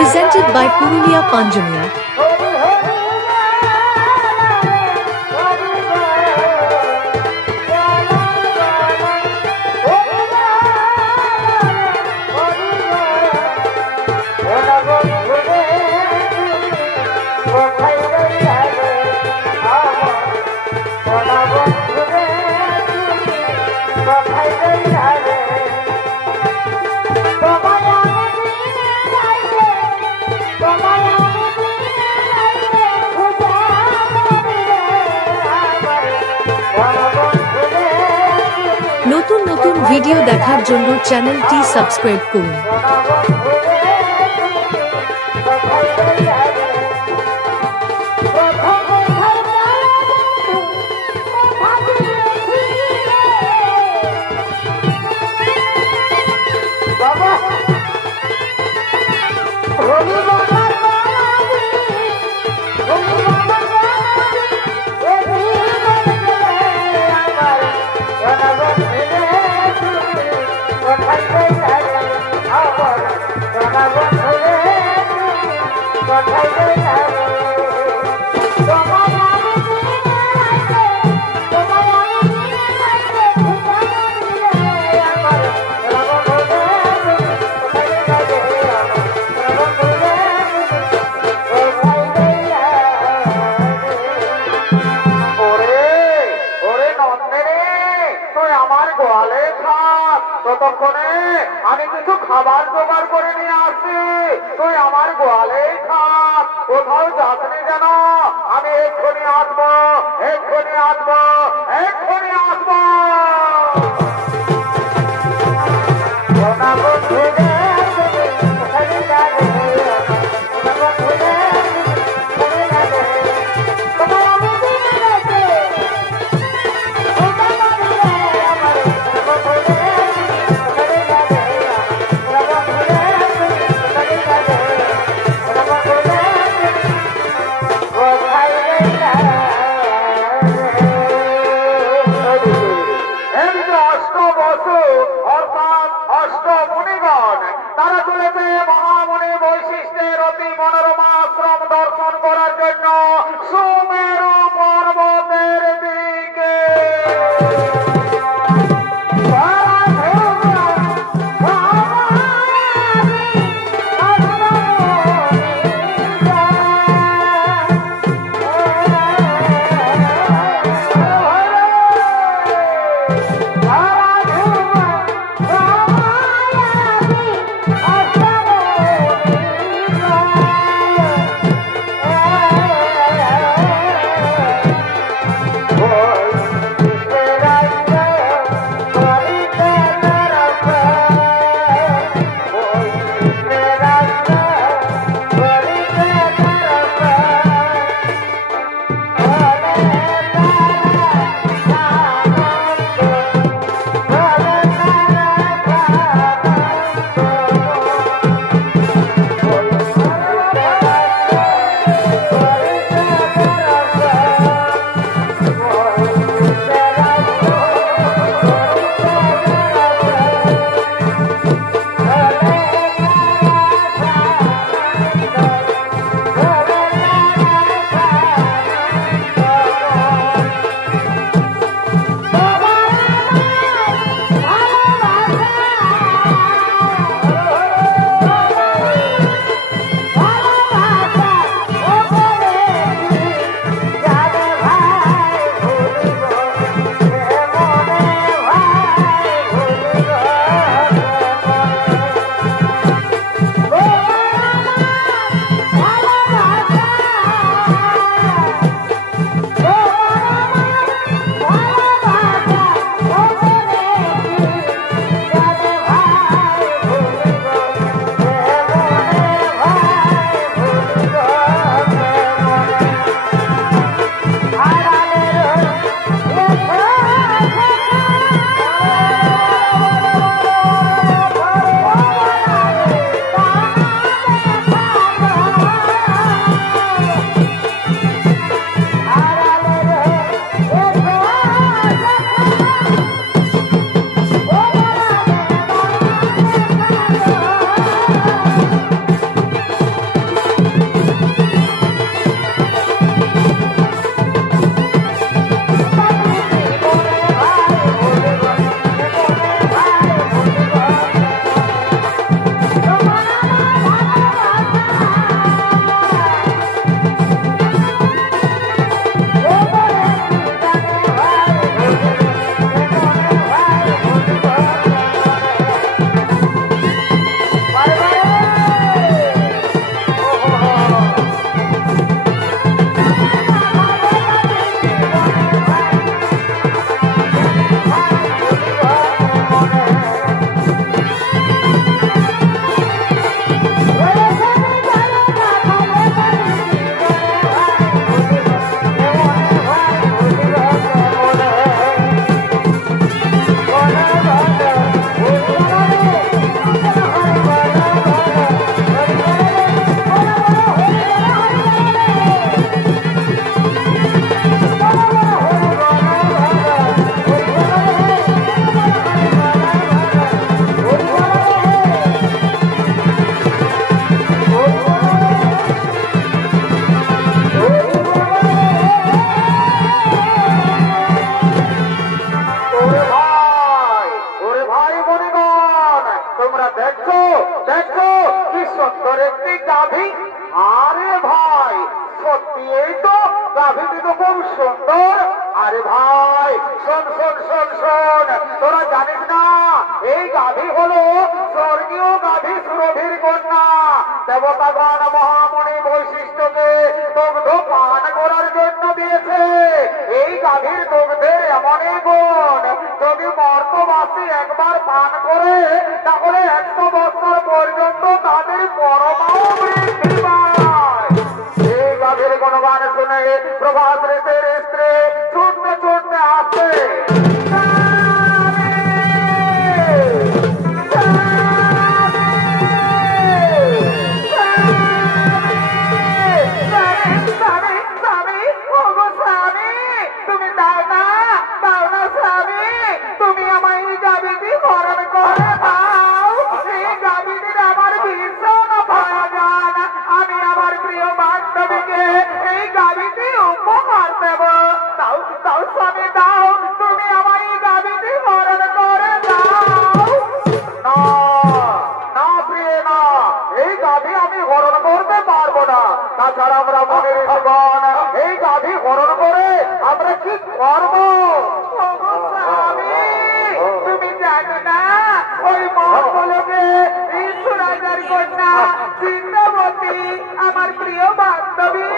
Presented by Purulia Panjamiya. নতুন নতুন video দেখার জন্য চ্যানেলটি সাবস্ক্রাইব করুন। ততক্ষণে আমি কিছু খাবার জোগাড় করে নিয়ে আসছি, তুই আমার গোয়ালে থাক, কোথাও যাসনি যেন। আমি এক্ষুনি আসবো, এক্ষুনি আসবো, এক্ষুনি আসবো। তারা চলেছে মহামণি বৈশিষ্ট্যের অতি মনোরমা আশ্রম দর্শন করার জন্য সুমেরু পর্বতের দিকে। এরকম সুন্দর। আরে ভাই শোন শোন শোন শোন, তোরা জানিস না এই গাভী হলো স্বর্গীয় গাভী সুরভির কন্যা। দেবতাগণ মহামণি বৈশিষ্ট্যকে দুগ্ধ পান করার জন্য দিয়েছে। এই গাভীর দুগ্ধের এমনই গুণ, যদি মর্তবাসী একবার পান করে তাহলে 100 বছর পর্যন্ত তাদের পরমাও বৃদ্ধি পায়। এই গাভীর গুণগান শুনে প্রভাত ঋষির স্ত্রী ছুটতে ছুটতে আসে। তাছাড়া আমরা মনে ঋষিগণ এই গাভী হরণ করে আমরা কি করব? তুমি জানো না ওই মহাবলকে বিষ্ণু রাজার কন্যা চিন্তাবতী আমার প্রিয় বান্ধবী,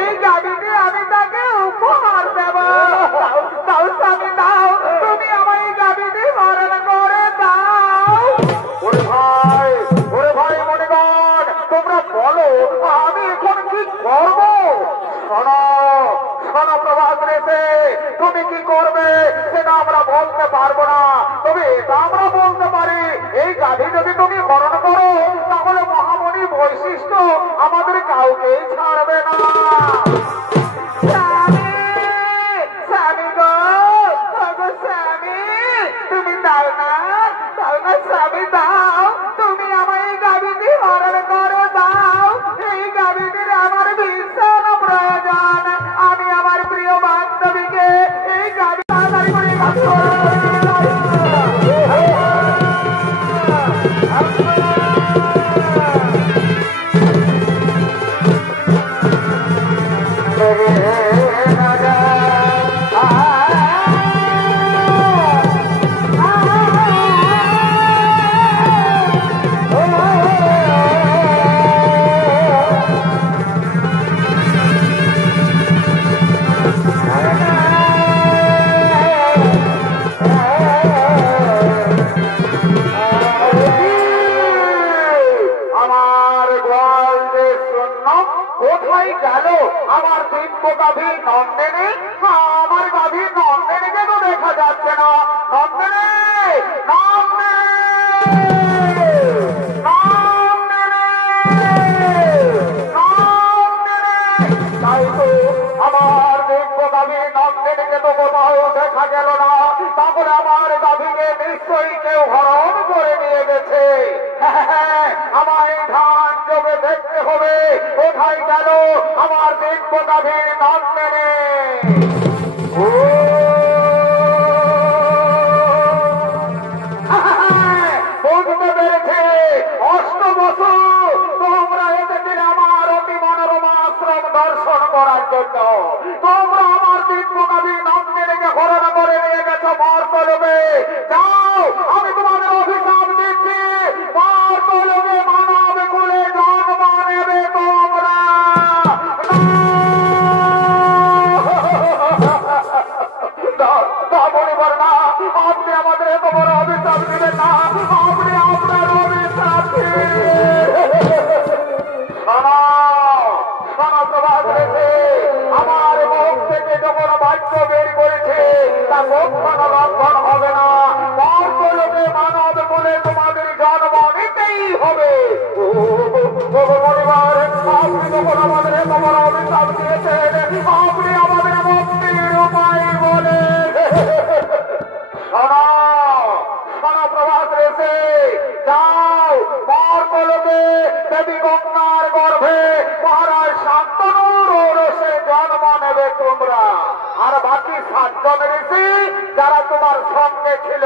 এই গাভীটি আমি তাকে উপহার দেব। তাও স্বামী দাও, তুমি আমার এই গাভীটি হরণ করে দাও। ওরে ভাই মনিগণ, তোমরা বলো আমি এখন কি করব? শোনো শোনো প্রভাত রেখে, তুমি কি করবে সেটা আমরা বলতে পারবো না, তবে এটা আমরা বলতে পারি এই গাভী যদি তুমি হরণ করো তাহলে মহামণি বৈশিষ্ট্য আমাদের কাউকেই ছাড়বে না। তুমি দাও না স্বামী দাও, তুমি আমার এই গাভীটি হরণ করে দাও। এই গাভীটির আমার ভীষণ প্রয়োজন, আমি আমার প্রিয় বান্ধবীকে এই গাভী তাড়াতাড়ি করে গাভী হরণ করে দিতে চাই। কোথায় গেল আমার দিব্য গাভী নন্দিনী? আমার গাভী নন্দিনীকে তো দেখা যাচ্ছে না। নন্দিনী তাই তো আমার দিব্য গাভী নন্দিনীকে তো কোথাও দেখা গেল না, তারপরে আমার গাভীকে নিশ্চয়ই কেউ হরণ করে নিয়ে গেছে। আমায় ধান যোগে দেখতে হবে কোথায় গেল আমার দিব্য গাভী নন্দিনী। বুঝতে পেরেছে, অষ্টবসু তোমরা এসেছিলে আমার অতি মনোরমা আশ্রম দর্শন করার জন্য। তোমরা আমার দিব্য গাভী নন্দিনীকে হরণ করে নিয়ে গেছো মর্তলোকে। যাও, আমি তোমাদের অভিশাপ দিচ্ছি, মর্তলোকে মানব কুলে জন্ম নেবে তোমরা। বলিবার না, আপনি আমাদের এত বড় অভিশাপ দিবেন না, আপনি আপনার অভিশাপ প্রভাত রেখে আমার মুখ থেকে যখন বাক্য বের করেছে তা কখনো লঙ্ঘন হবে না। মর্তলোকে মানব বলে তোমাদের জন্ম নিতেই হবে। পরিবার, আপনি যখন আমাদের এত বড় অভিশাপ দিয়েছেন, আপনি আমাদের মুক্তির উপায় বলে শোনো প্রভাত রেখে যাও, মর্তলোকে দেবী গঙ্গার গর্ভে মহারাজ শান্তনুর ওরসে জন্ম নেবে তোমরা। আর বাকি 7 জন ঋষি যারা তোমার সঙ্গে ছিল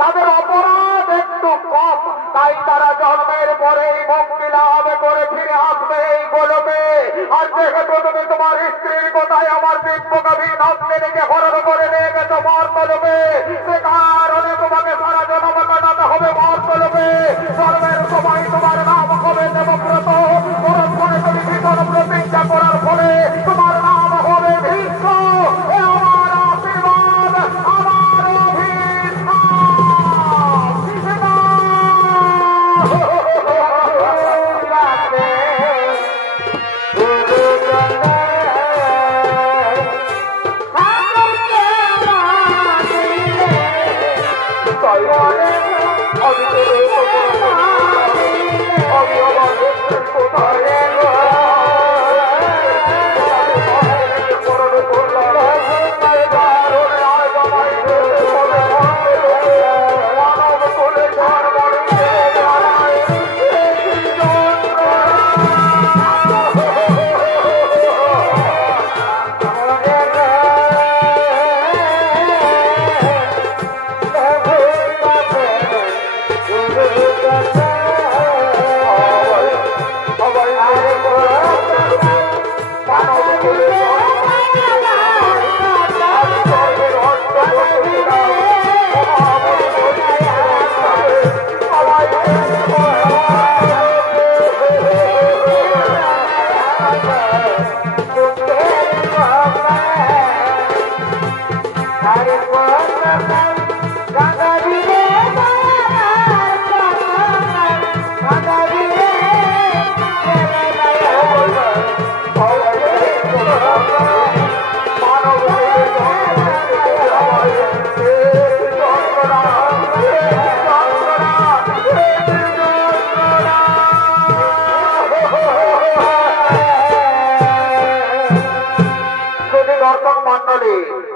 তাদের অপরাধ একটু কম, তাই তারা জন্মের পরেই মুক্তি লাভ করে ফিরে আসবে এই গোলকে। আর যেহেতু তুমি তোমার তোমার স্ত্রীর কোথায় আমার দিব্যকাভি নাচতে দেখে হরণ করে নিয়ে গেছো মর্তলোকে, সে কারণে তোমাকে সারা জনম কাটাতে হবে মর্তলোকে। জন্মের সময় তোমার নাম হবে দেবব্রত, পরক্ষণে তুমি ভীষণ প্রতিজ্ঞা করার ফলে তোমার নাম হবে ভীষ্ম। এ আমার আশীর্বাদ, আমার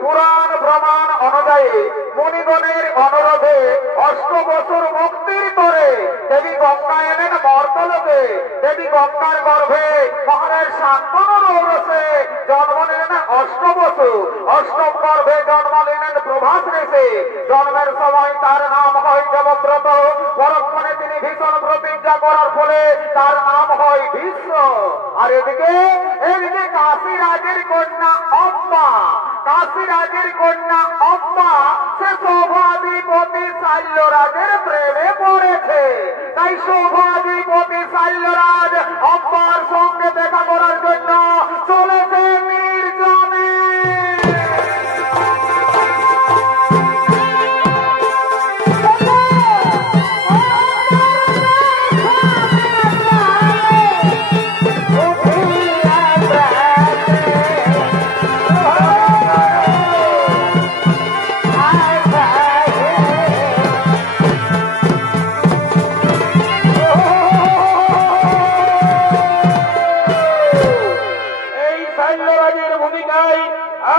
পুরাণ প্রমাণ অনুযায়ী মুনিগণের অনুরোধে 8 বছর মুক্তির করে দেবী গঙ্গা এলেন মর্তলোকে। দেবী গঙ্গার গর্ভে মহারাজ শান্তনুর ঔরসে জন্ম নিলেন 8 বছর। 8ম গর্ভে জন্ম নিলেন প্রভাস ঋষি। জন্মের সময় তার নাম হয় দেবব্রত, পরক্ষণে তিনি ভীষণ প্রতিজ্ঞা করার ফলে তার নাম হয় ভীষ্ম। আর এদিকে কাশী রাজের কন্যা অম্বা, কাশী রাজের কন্যা অম্বা সে সৌভাধিপতি শাল্যরাজের প্রেমে পড়েছে। তাই সৌভাধিপতি শাল্যরাজ অম্বার সঙ্গে দেখা করার জন্য চলেছে নির্জনে।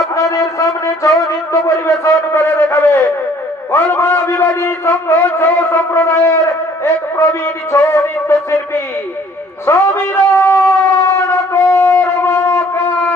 আপনাদের সামনে ছৌ নৃত্য পরিবেশন করে দেখাবে বর্মা বিবাদী সংঘ ছৌ সম্প্রদায়ের এক প্রবীণ ছৌ নৃত্য শিল্পী সমীরণ কর্মকার।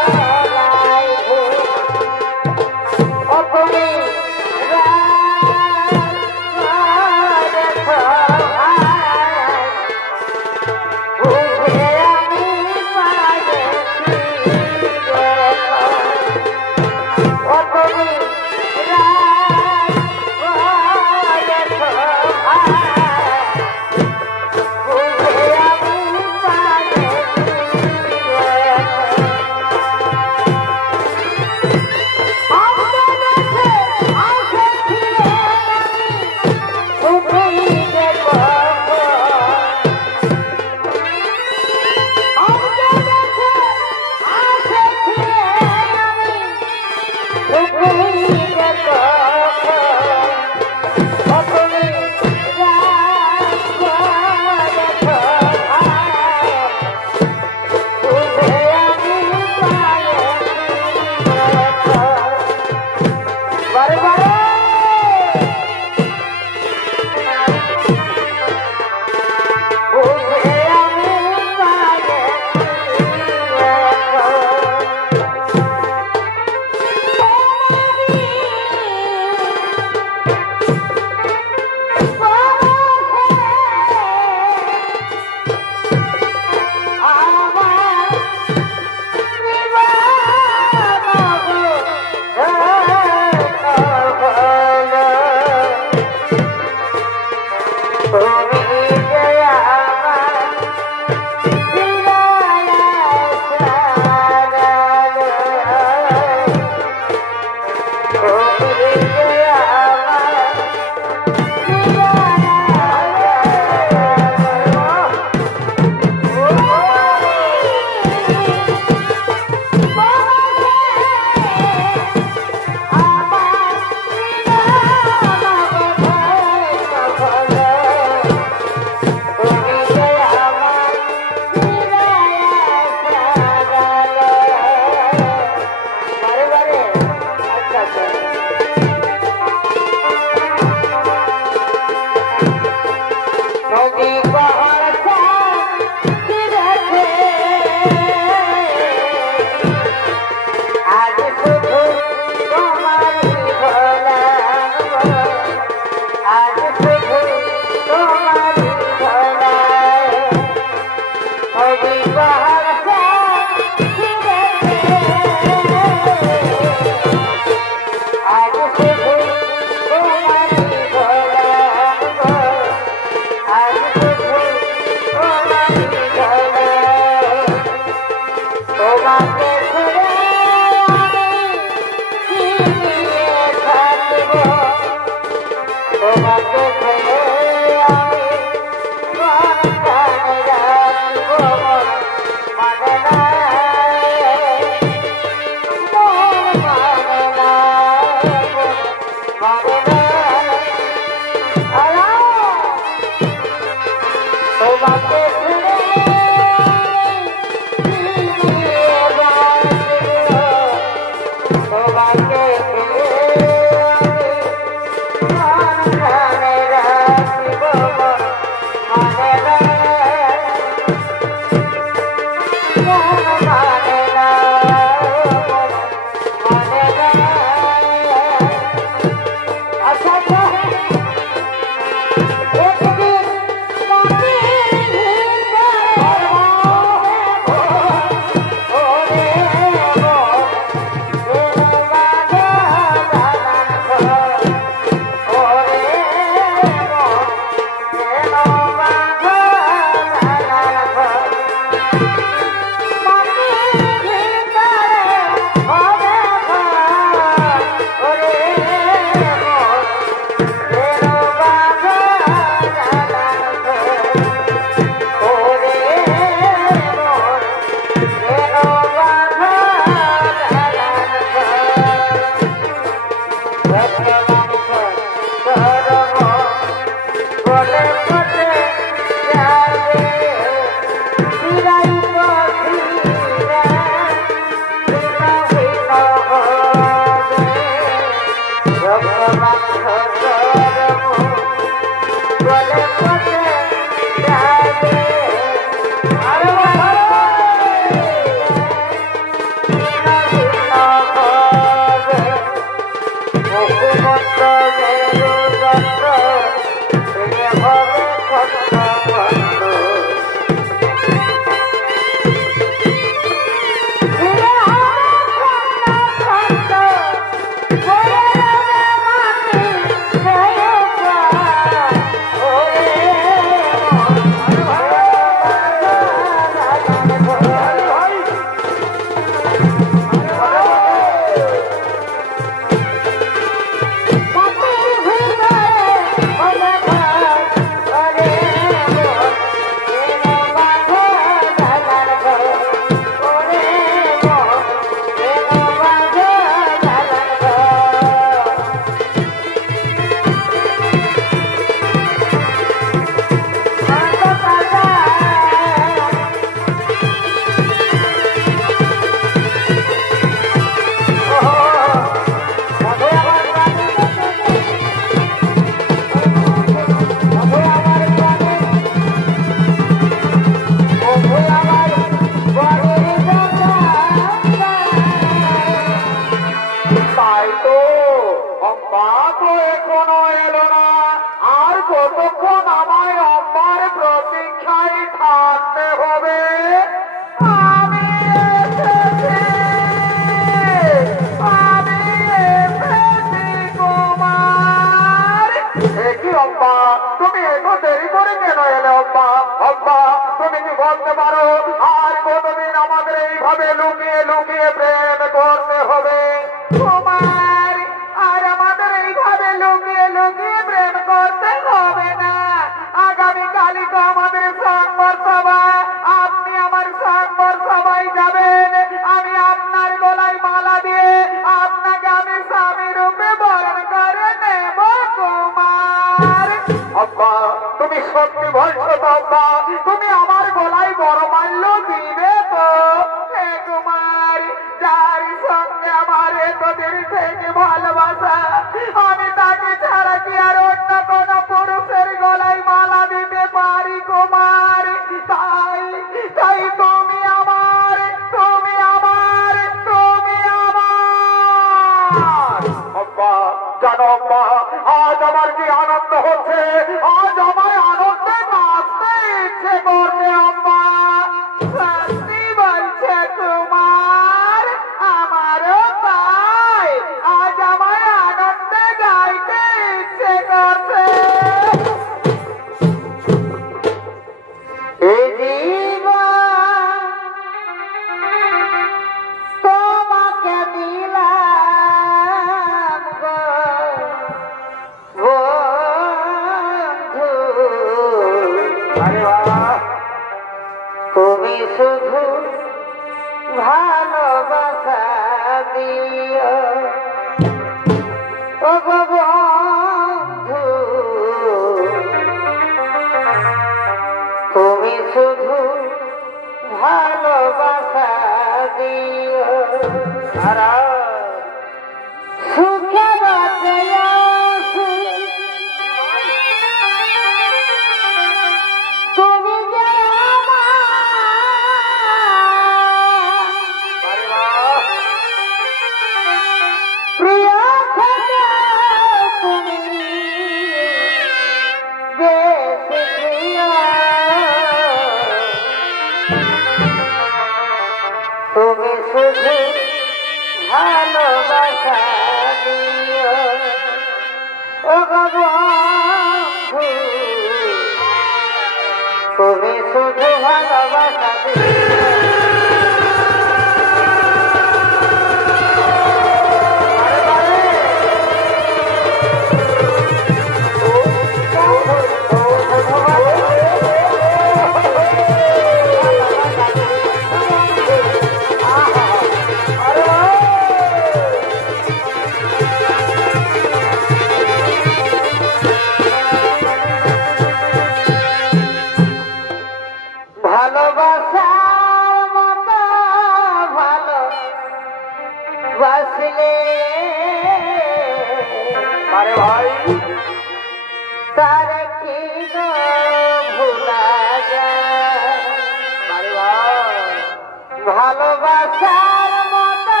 ভালোবাসার মতো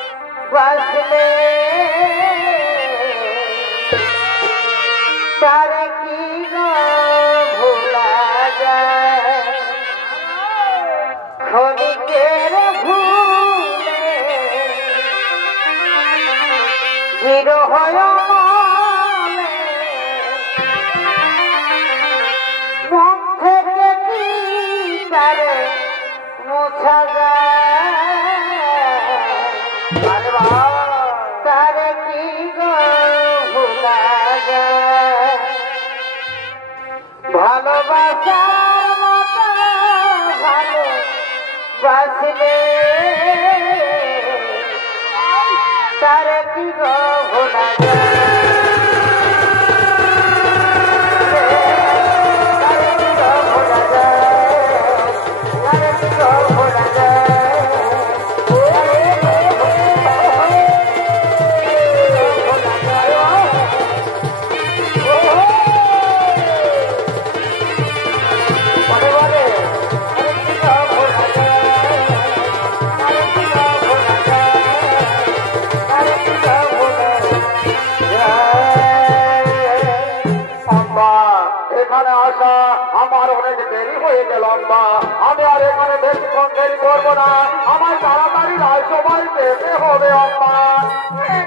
ভালোবাসলে বিরহ মন থেকে কি তারে মুছা যায় তারে কি গো ভুলা যায় ভালোবাসার মতো ভালোবাসলে তারে কি গো ভোলা যায় তারে কি গো ভোলা যায় তারে কি গো ভোলা যায় এখানে আসা আমার অনেক দেরি হয়ে গেল আমি আর এখানে বেশিক্ষণ দেরি করবো না আমার তাড়াতাড়ি রাজসভায় যেতে হবে আম্মা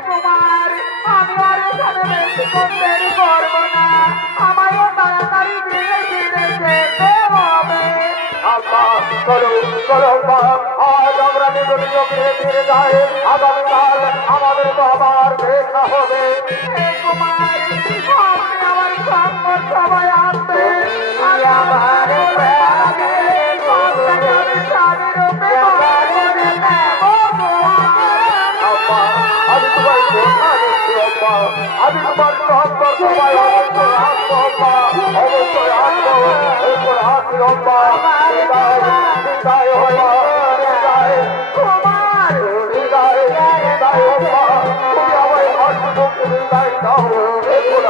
কুমার আমি আর এখানে বেশিক্ষণ দেরি করবো না আমারও তাড়াতাড়ি ধীরে ধীরে যেতে হবে আম্মা চলো চলো আম্মা আজ আমরা নিজ নিজ গৃহে ফিরে যাই আগামীকাল আমাদের তো আবার দেখা হবে কুমার আমার সঙ্গ সবাই আসবে আমার আমি তোমার আমি তোমার সঙ্গ সবাই অবশ্যই আসবো অবশ্যই আসবো এরপর আসি বিদায় বিদায় বিদায় কুমার বিদায় বিদায় তুমি আমায় হাসি মুখে বিদায় দাও এরপর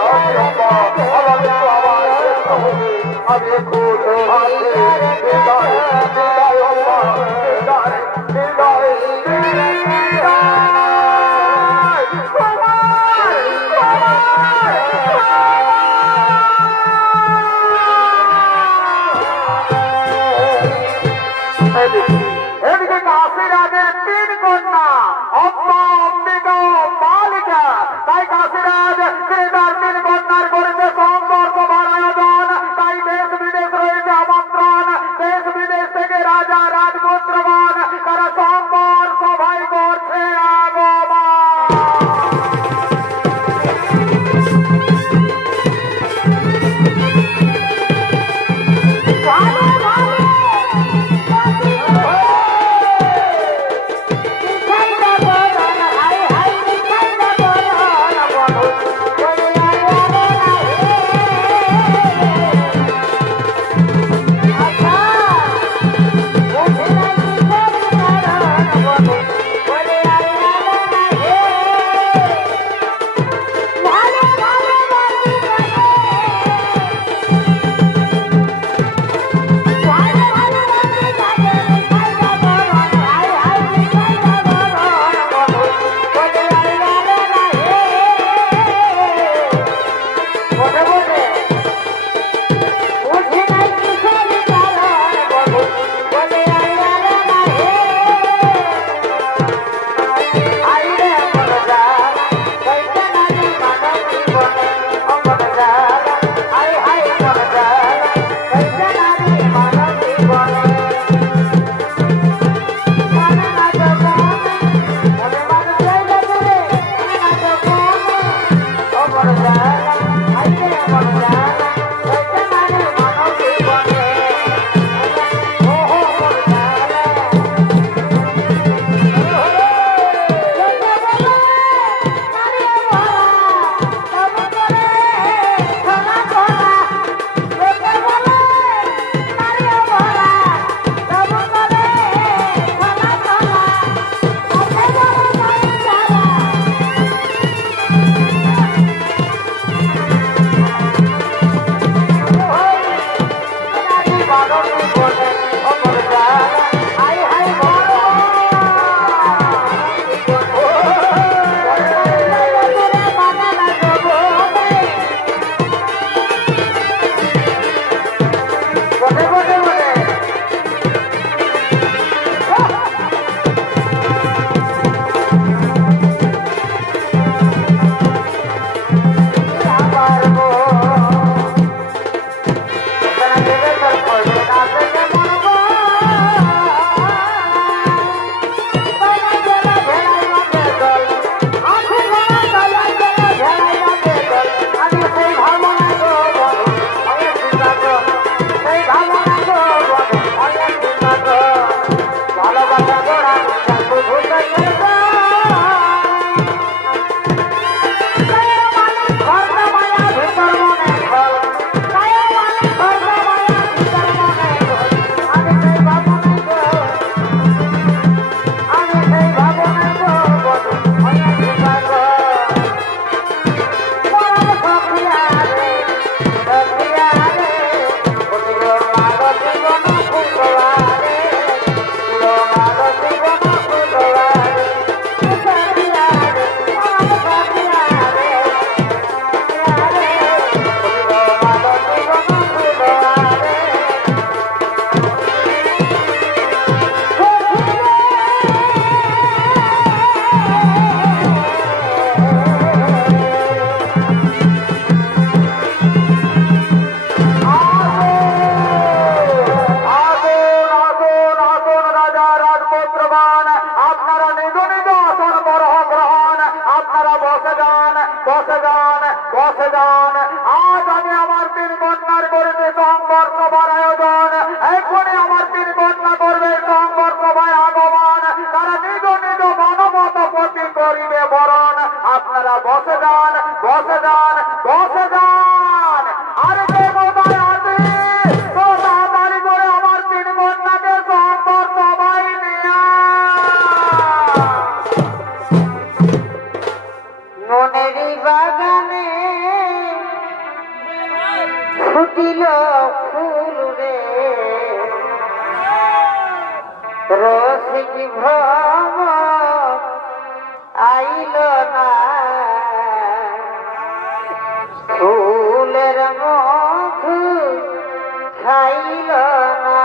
আসি আমাদের তো আবার আমি খুব আসি বিদায় বিদায় বিদায় বিদায় এদিকে কাশিরাজের 3 কন্যা অম্মা অম্বিকা বালিকা তাই কাশিরাজ তার 3 কন্যার করেছে সম্পর্ক আয়োজন তাই দেশ বিদেশ বসে যান। আজ আমি আমার 3 কন্যার করেছি সংবর সভার আয়োজন। এখনই আমার 3 কন্যা করবে সংবর সভায় আগমন। তারা নিজ নিজ মনোমত প্রতি করিবে বরণ। আপনারা বসে যান, বসে যান, বসে যান। আরে দেবতায় আছে তো তাড়াতাড়ি করে আমার 3 কন্যাকে সংবর সভায় নিয়ে মনেরই বাগানে ফুটিল ফুল রে রসিক ভ্রম আইল না ফুলের মুখ খাইল না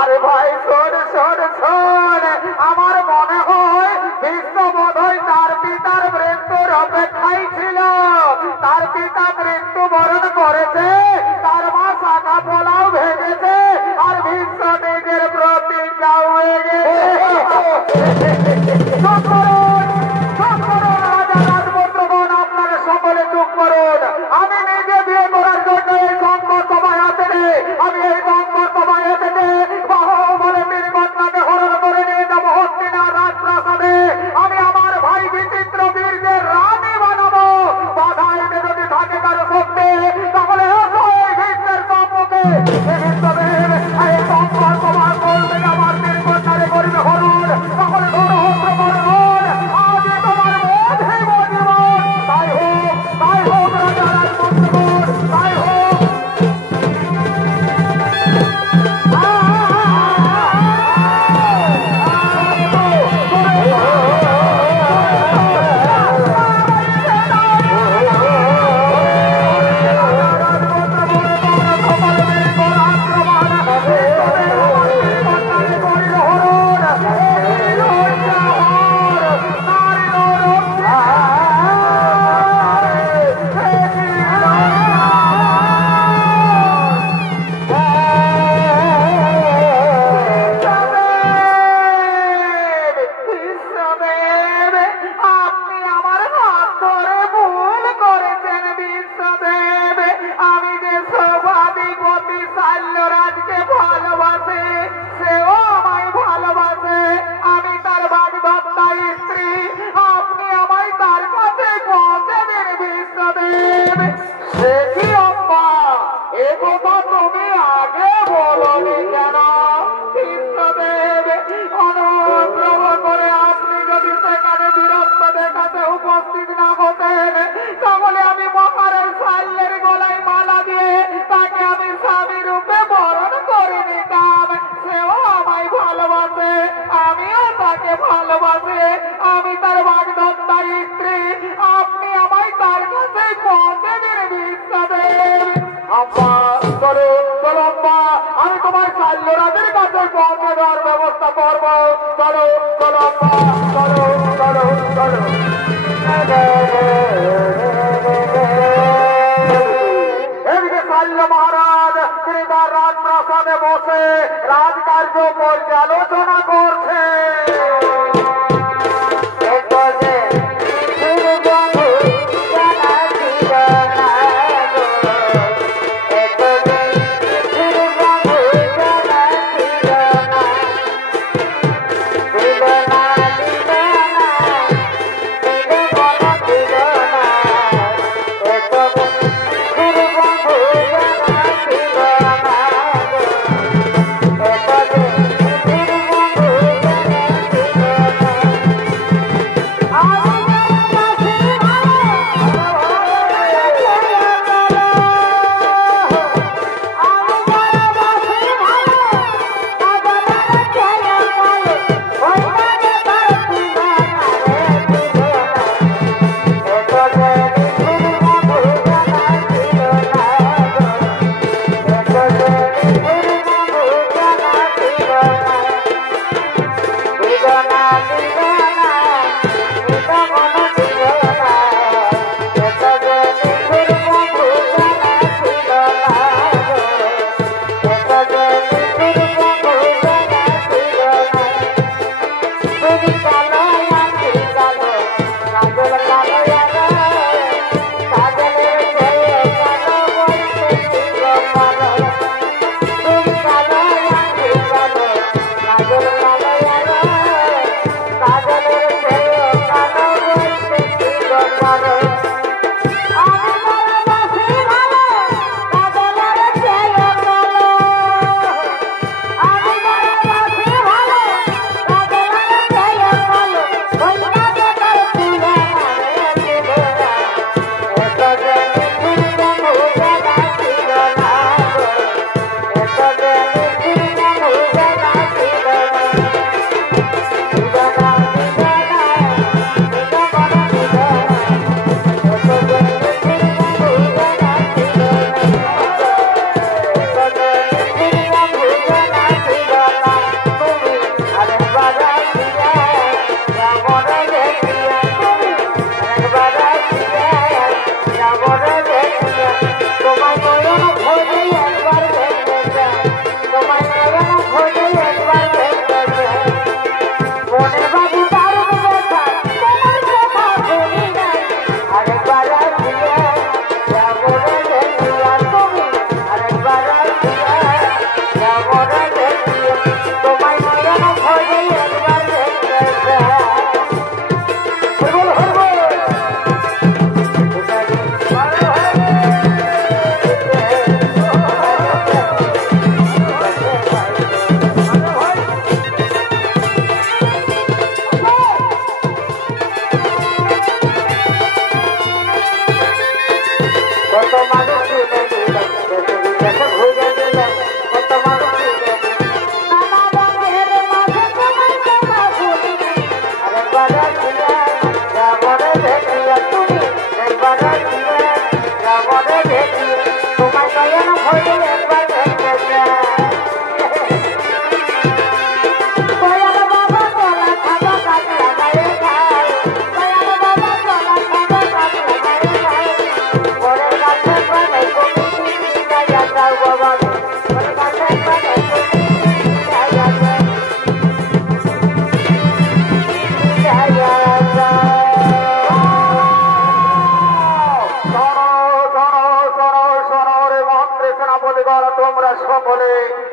আরে ভাই শোন শোন শোন, আমার মনে হয় বিশ্ব যাকে ভালোবাসে আমি তার বাগদত্তা স্ত্রী, আপনি আমায় তার কাছে পৌঁছে দিন বিশ্বাসের। আম্মা চলো চলো আম্মা, আমি তোমার কাল্যরাজের কাছে পৌঁছে দেওয়ার ব্যবস্থা করবো। চলো চলো আম্মা, চলো চলো চলো। এদিকে কাল্য মহারাজ তিনি তার রাজপ্রাসাদে বসে রাজকার্য পর্যালোচনা করছে। তোমরা সকলে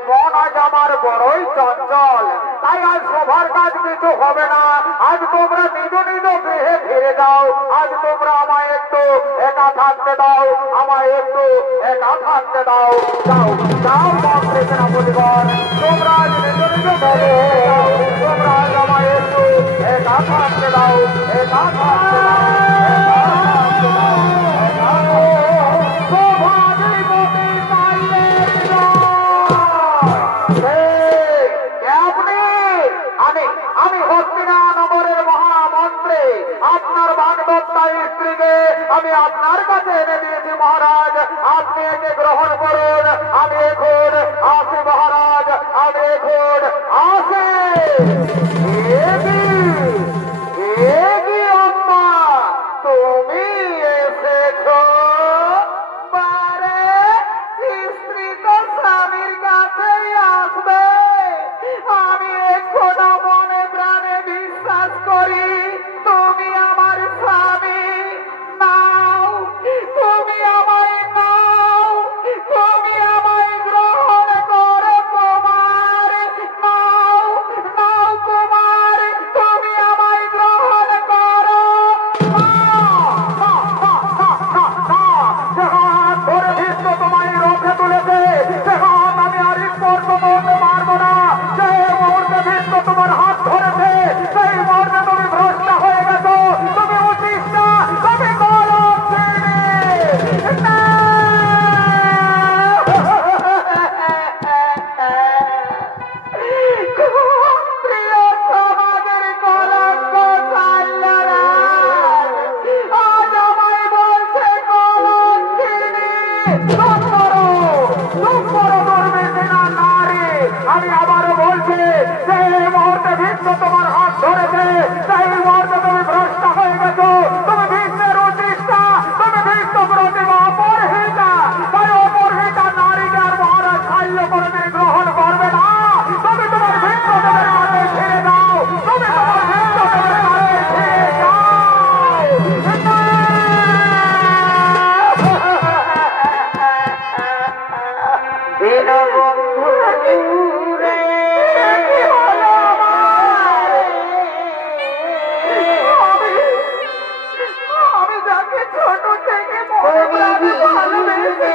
মন আজ আমার বড়ই চঞ্চল, তাই আজ সবার কাজ কিছু হবে না। আজ তোমরা নিজ নিজ গৃহে ফিরে যাও। আজ তোমরা আমায় একটু একা থাকতে দাও, আমায় একটু একা থাকতে দাও। যাও যাও মন্ত্রী সেনাপতিগণ, তোমরা আজ নিজ নিজ গৃহে যাও। তোমরা আজ আমায় একটু একা থাকতে দাও, একা থাকতে দাও, একা থাকতে দাও। আমি হচ্ছে আপনি একে গ্রহণ করুন। আমি এখন আসি মহারাজ, আমি এখন আসি। আম্মা তুমি এসেছো? বারে স্ত্রী তো স্বামীর কাছেই আসবে। আমি এখন মনে প্রাণে বিশ্বাস করি তুমি আমার স্বামী। নাও, তুমি আমায় নাও, তুমি আমায় গ্রহণ করো কুমার। নাও নাও কুমার, তুমি আমায় গ্রহণ করো। যে হাত ধরে ভীষ্ম তোমায় রথে তুলেছে, সে হাত আমি আর স্পর্শ করতে পারবো না। যে মুহূর্তে ভীষ্ম তোমার হাত ধরেছে, সেই মুহূর্তে তুমি ভ্রষ্ট হয়ে গেছো, তুমি উচিত না, তুমি আমি আবারও বলছি, সেই মুহূর্তে ভীষ্ম তোমার হাত ধরেছে, সেই মুহূর্তে তুমি ভ্রষ্ট হয়ে গেছো, তুমি ভীষ্মের উচিত না, তুমি ভীষ্ম প্রতিমা অপরহিতা। তাই অপরহিতা নারীকে আর মহারাজ খাল্য করে তিনি গ্রহণ করবে না। তুমি তোমার ভীষ্মদেবের কাছে ফিরে যাও, তুমি তোমার ভীষ্মদেবের কাছে ফিরে যাও। আমি যাকে ছোট থেকে ভালোবেসে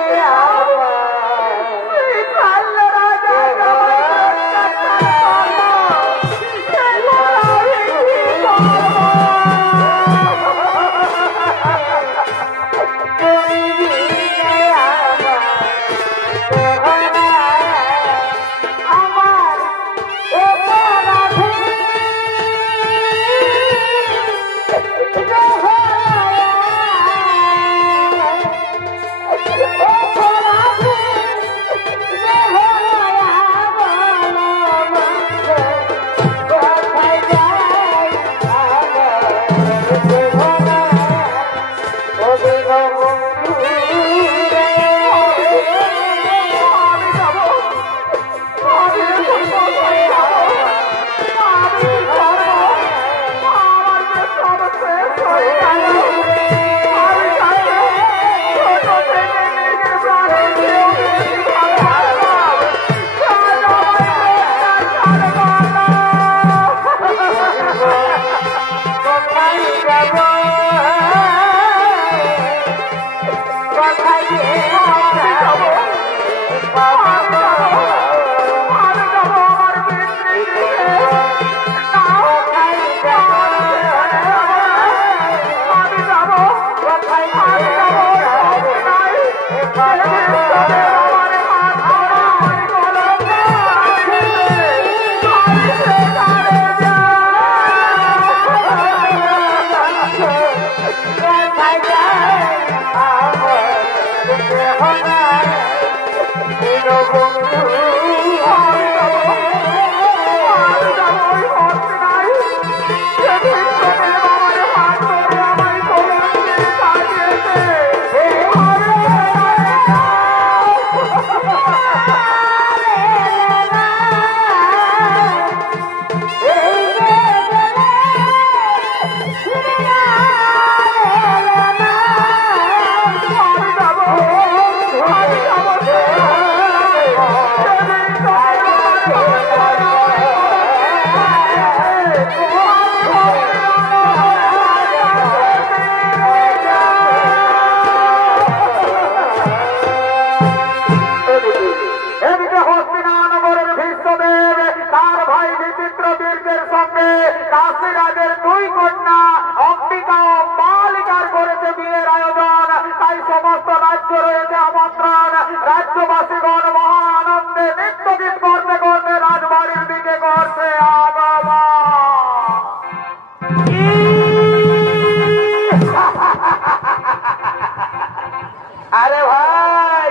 আরে ভাই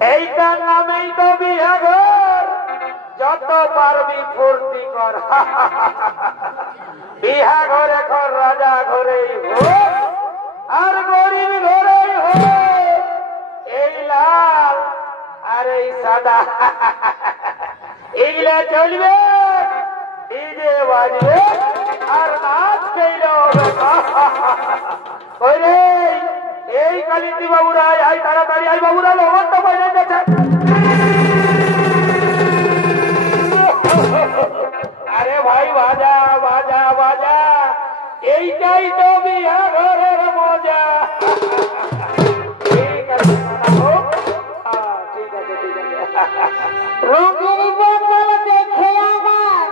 এইটার নামেই তো বিয়া ঘর, যত পারবি ফুর্তি কর। বিয়া ঘর এখন রাজা ঘরেই হোক আর গরিব ঘরেই হোক, এই লাল আর এই সাদা এগুলা চলবে, ডিজে বাজবে আর নাচ খেলে হবে। ওরে এই কালিন্দী বাবুরা আই, তাড়াতাড়ি আই বাবুরা, লগনটা বাইরে গেছে। আরে ভাই বাজা বাজা বাজা, এইটাই তো বিয়া ঘরের মজা। ঠিক আছে, ঠিক আছে, ঠিক আছে। রঙিন বদল দেখে আমার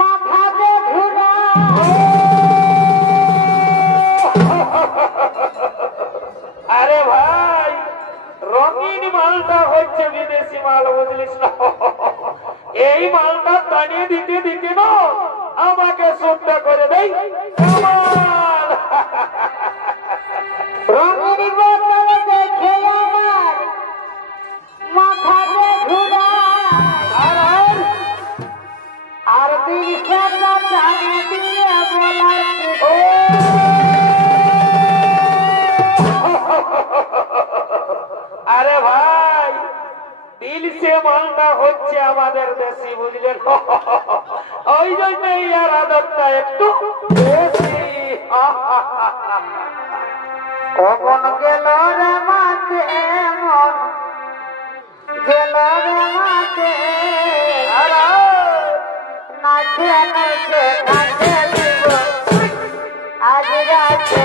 মাথাতে ঘুরা। আরে ভাই রঙিন মালটা হচ্ছে বিদেশি মাল, বুঝলিস না? এই মালটা টানিয়ে দিতে দিতে না আমাকে সুটটা করে দেয়। রঙিন বদল দেখে আমার মাথাতে ঘুরা। আর দিন সারা জানে দিয়ে বলার আরে ভাই দিল সে মালটা হচ্ছে আমাদের দেশি, বুঝলেন? ওই জন্যই আর আদরটা একটু বেশি। কখন গেল রে মাঝে মন, গেল রে মাঝে নাচে নাচে নাচে দিব আজ রাতে।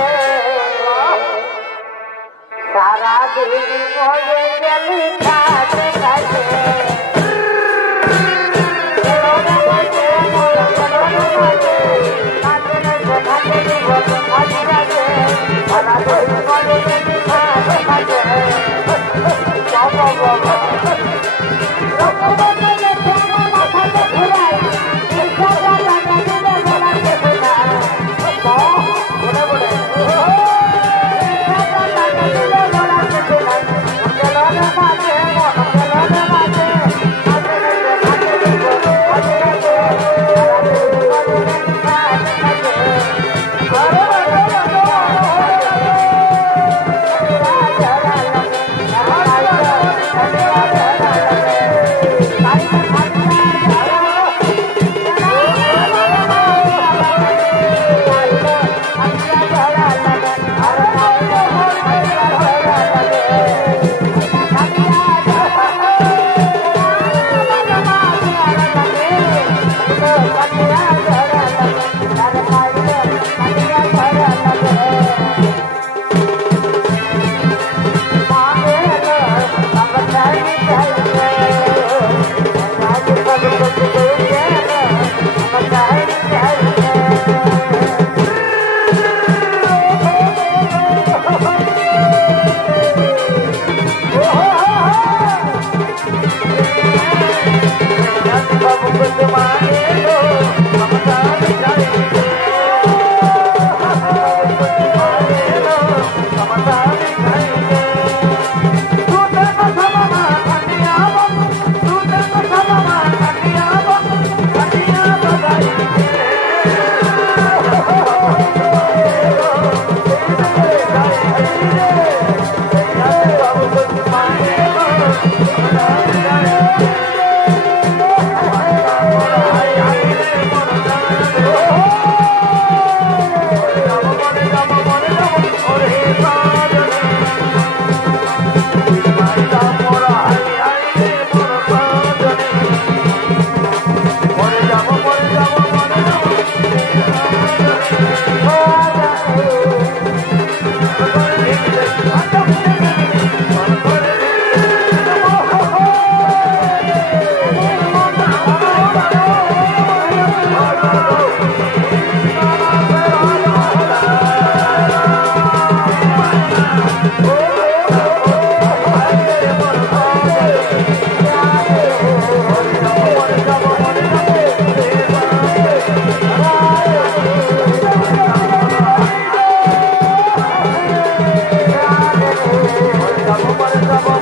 সারা দিন মরে গেলি কাছে কাছে। যাব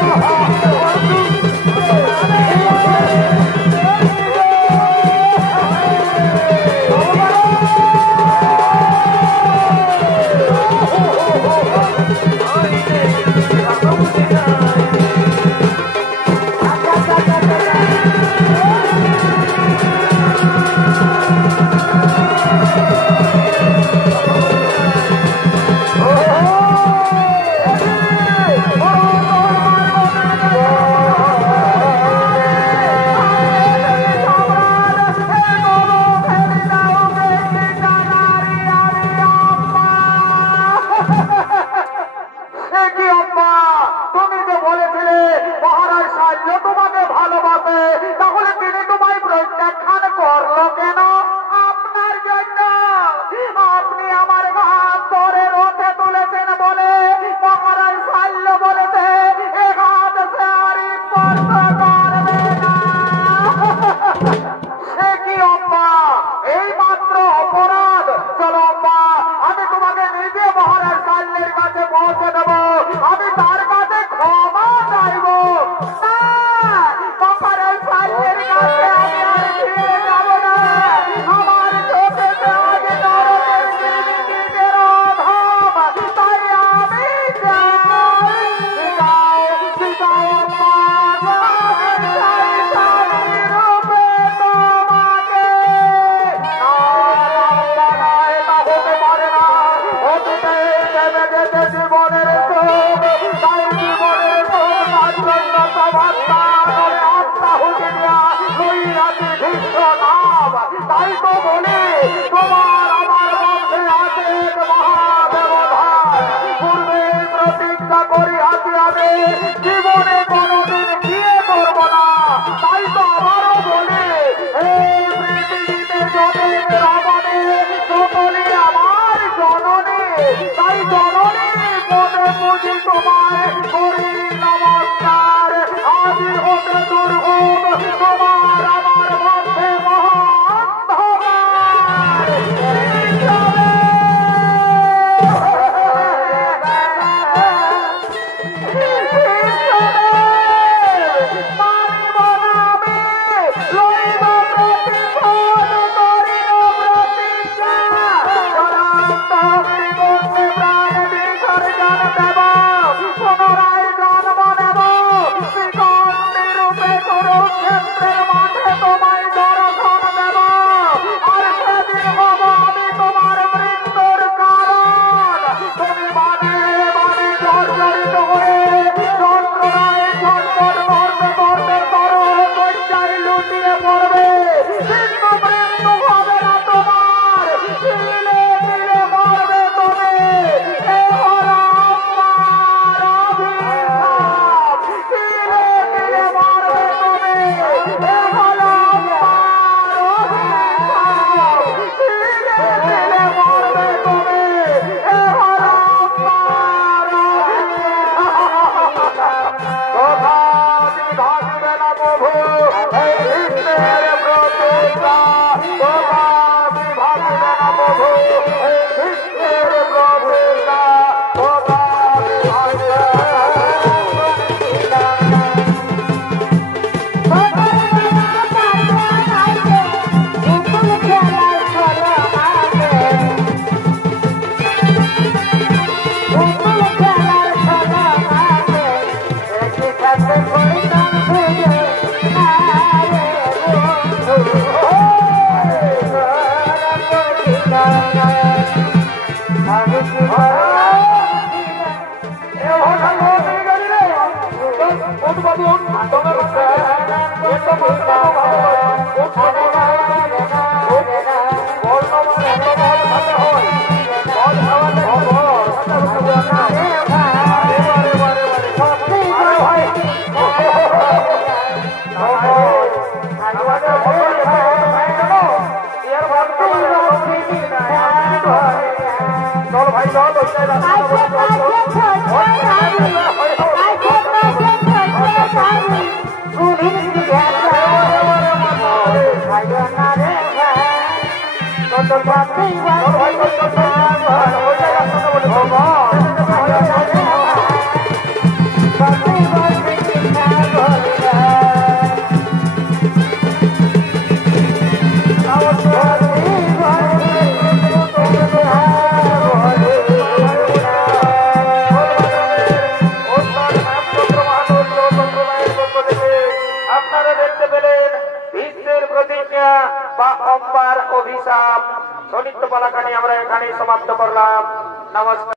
Bye. প্রতিজ্ঞা বা অম্বার অভিশাপ শনিত্য পালাখানি আমরা এখানেই সমাপ্ত করলাম। নমস্কার।